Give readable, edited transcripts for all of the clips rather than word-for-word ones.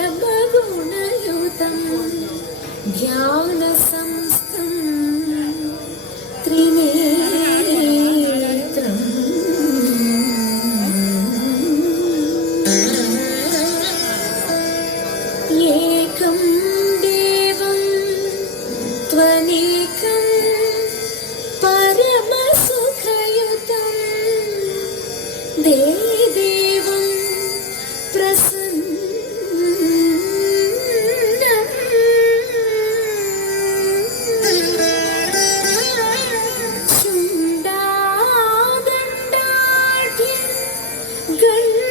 परमगुणयुतं ध्यानसंस्थं त्रिनेत्रम् एकं देवं त्वनेकं परमसुखयुतं देवं प्रसन्नं शुण्डादण्डाढ्य गण्डाकलित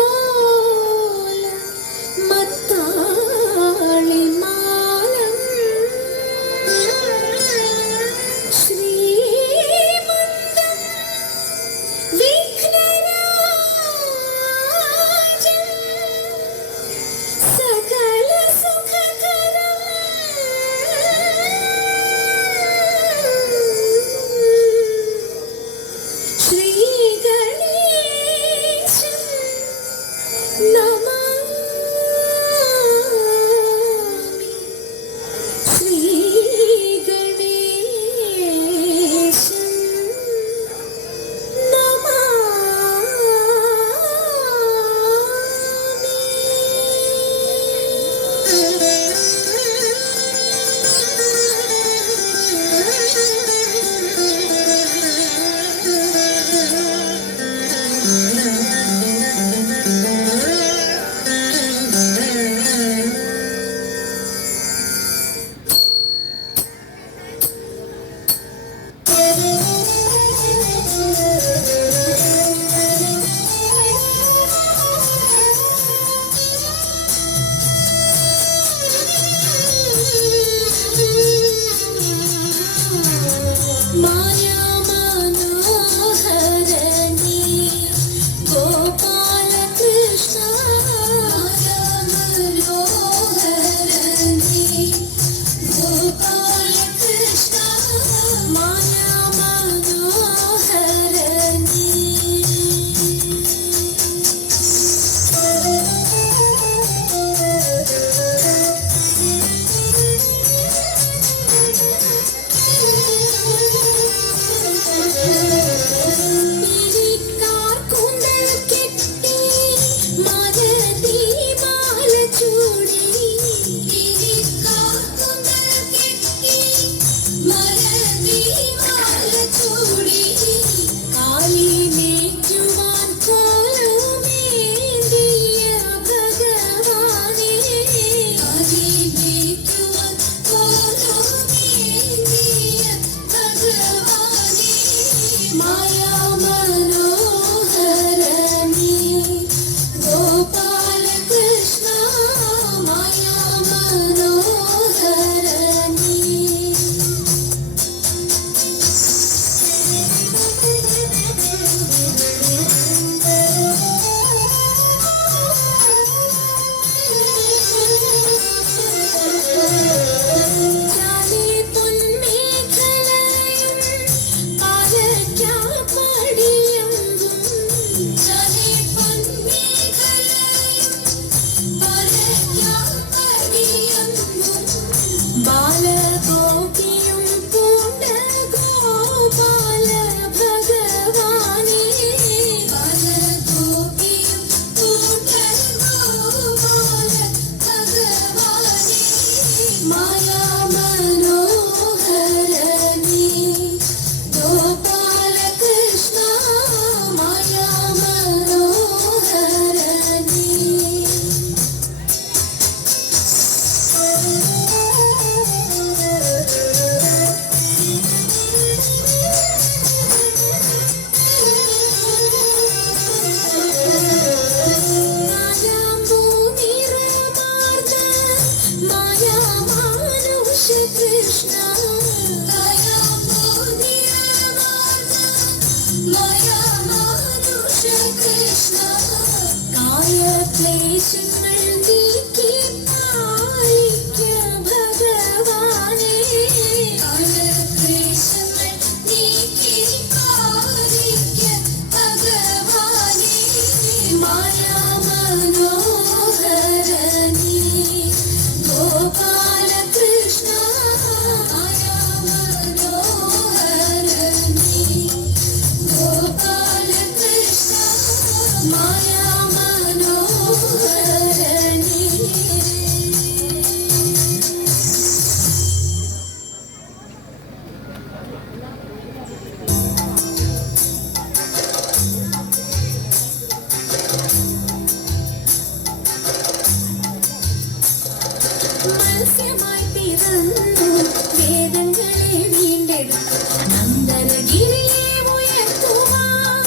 मदजलोल मत्ताळिमालं श्रीमन्तं विघ्नराजं सकलसुखकरं श्रीगणेशं नमामि श्रीगणेशं माया मनोहरणी गोपाल कृष्ण माया मनोहरणी गोपाल कृष्ण माया मनोहरणी പിരിക്കാർ കൂന്തൽ കെട്ടി മരതി മാല ചൂടി പിരിക്കാർ കൂന്തൽ കെട്ടി മരതി മാല ചൂടി കാലി മേറ്റുവാൻ കോലമേന്തിയ ഭഗവാനേ കാലി മേറ്റുവാൻ കോലമേന്തിയ ഭഗവാനേ माया मनोहरणी गोपाल कृष्ण माया मनोहरणी जाने പൊന്മേഖലയും പാലക്കാപ്പടിയമ്പും जाने പൊന്മേഖലയും പാലക്കാപ്പടിയമ്പും ബാലഗോപിയും പൂണ്ട ഗോപാല ഭഗവാനേ ബാലഗോപിയും പൂണ്ട ഗോപാല ഭഗവാനേ माया मनोहरणी गोपाल कृष्ण माया मनोहरणी मायाम्बु निरमार्द माया मानुष कृष्ण मायाम्बु निरमार्द माया मानुष कृष्ण काय क्लेशങ്ങൾ നീക്കി പാലിക്ക ഭഗവാനേ കായ ക്ലേശങ്ങൾ നീക്കി പാലിക്ക माया मनोहरनी गोपाल कृष्ण माया मनोहरनी गोपाल कृष्ण माया मनोहरनी മത്സ്യമായി പിറന്നു വേദങ്ങളെ വീണ്ടെടുത്തു അനന്തരഗിരിയെ ഉയർത്തുവാൻ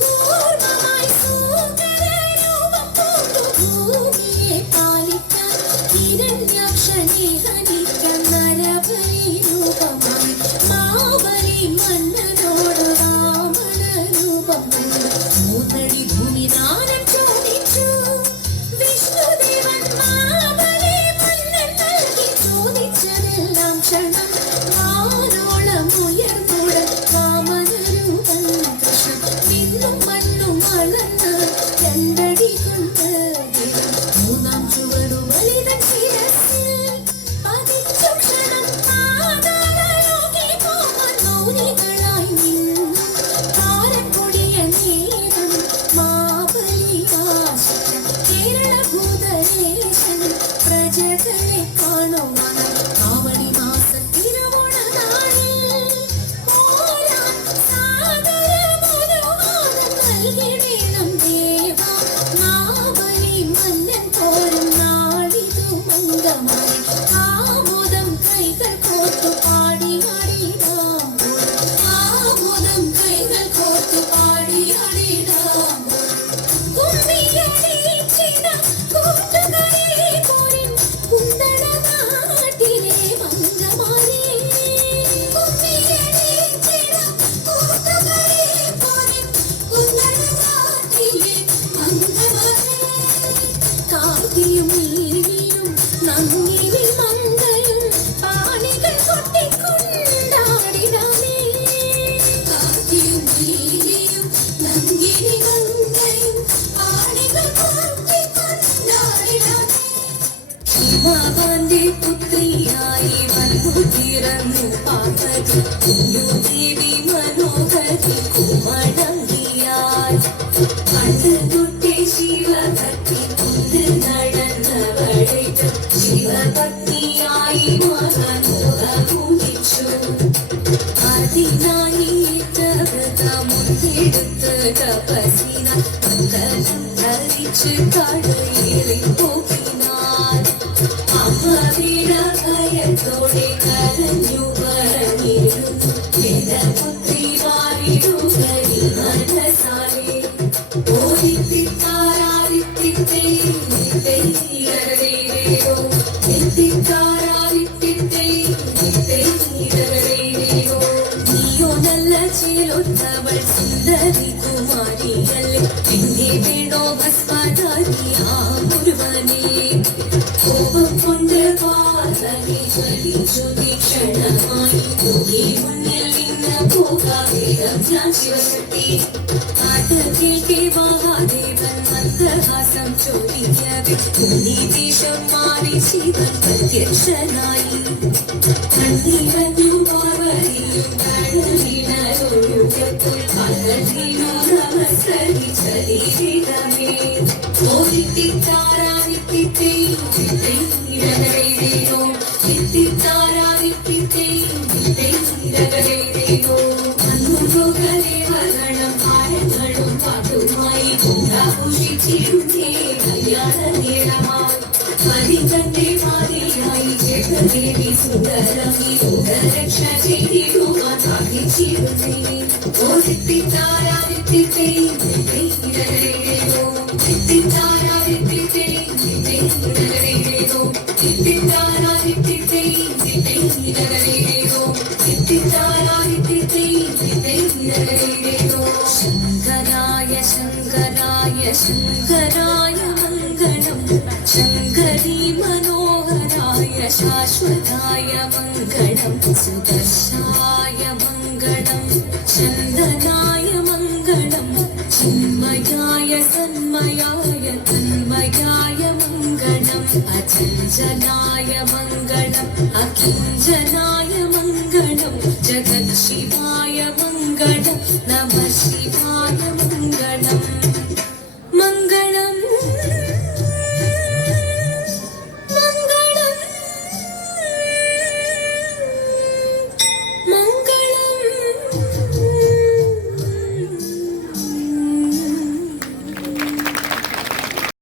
കൂർമ്മമായി സൂകരരൂപം പൂണ്ടു ഭൂമിയെ പാലിക്കാൻ ഹിരണ്യാക്ഷനെ ഹനിക്കാൻ നരബലി രൂപമായി മാബലി മന്നനോട് വാമന രൂപം മൂന്നടി ഭൂമി ദാനം ചോദിച്ചു വിഷ്ണുദേവൻ മാബലി മന്നൻ നൽകി ചോദിച്ചതെല്ലാം ക്ഷണം വാനോളം ഉയർന്നോട് വാമന രൂപൻ കൃഷ്ണൻ വിണ്ണും മണ്ണും അളന്ന് രണ്ടടി കൊണ്ട് മൂന്നാം ചുവടു വലിതൻ ശിരസിൽ പതിച്ചു ക്ഷണം പാതാളലോകെ പോകാൻ മൗനികളായി നിന്നു താരം കൊടിയ നേരം മാബലി ആശിച്ചു കേരള ഭൂതദേശൻ പ്രജകളെ കാണുവാനായി ആവണി മാസ തിരുവോണ നാളിൽ ഓരാൻ സാദരമൊരുവാദം നൽകിടേണം ദേവ മാബലി മന്നൻ പോരും നാളിതു മംഗമായി ആമോദം കൈകൾ കോർത്തു പാടിയാടിടാം ആമോദം കൈകൾ കോർത്തു പാടിയാടിടാം കുമ്മിയടിച്ചിട കൂട്ടുകാരെ പോരിൻ കുന്തള നാട്ടിലെ മംഗമാരേ കുമ്മിയടിച്ചിട കൂട്ടുകാരെ പോരിൻ കുന്തള നാട്ടിലെ മംഗമാരേ കാർത്തിയും നീലിയും നങ്ങിരി മംഗയും പാണികൾ കൊട്ടിക്കൊണ്ടാടിടാമേ കാർത്തിയും നീലിയും നങ്ങിരി മംഗയും പാണികൾ കൊട്ടിക്കൊണ്ടാടിടാമേ ശിവന്റെ പുത്രിയായി വന്നു പിറന്നു പാർവതി ദേവി മനോഹരി കുമടങ്ങിയാൽ പണ്ട് തൊട്ടേ ശിവഭക്തി കൊണ്ട് നടന്നവളെ ശിവഭക്തിയായി മാറാൻ മോഹമുദിച്ചു അതിനായി വ്രതമുണ്ടെടുത്ത് തപസിന മംഗളം ധരിച്ച് കടലിൽ പോകിനാൻ അമ്മവീര ഭയത്തോടെ കരഞ്ഞു പറഞ്ഞിരുന്നു പുത്രി വാരിടുകരി മനസാലെ നീയോ നല്ല ചേലൊത്തവൾ സുന്ദരി കുമാരിയല്ലേ എന്നെ വേണോ ഭസ്മധാരിയാ മുരുവനെ കോപം കൊണ്ട് പാർവതി ജ്വലിച്ചു തീക്ഷണമായി പോകി മുന്നിൽ നിന്ന് പോകാതെ ഞാൻ ശിവശക്തി ആദ്യത്തെ മഹാദേവൻ മന്ദഹാസം ചോദിക്കവേ മുനിവേഷം മാറി ശിവൻ പ്രത്യക്ഷനായി കണ്ണീരഞ്ഞു പാർവതിയും കടലിനൊഴുകപ്പോൾ കടലിനു നമസ്കരിച്ചരീരമേ ഭാരങ്ങളും പാട്ടുമായി ആഘോഷിച്ചിരുന്നേ കല്യാണനേരമായി ഹരിതന്റെ മാതിരിയായി ജഗദേവി സുന്ദരമി രക്ഷ ചെയ്തിടുവാൻ സാധിച്ചിരുന്നേ ശങ്കരായ ശങ്കരായ ശങ്കരായ മംഗളം ശങ്കരീ മനോഹരായ ശാശ്വതായ മംഗളം സുദർശായ മംഗളം ചന്ദനായ മംഗളം ചിന്മയായ സന്മയ अचञ्चलाय मङ्गलम् अकिञ्चनाय मङ्गलम् जगत्शिवाय मङ्गलम्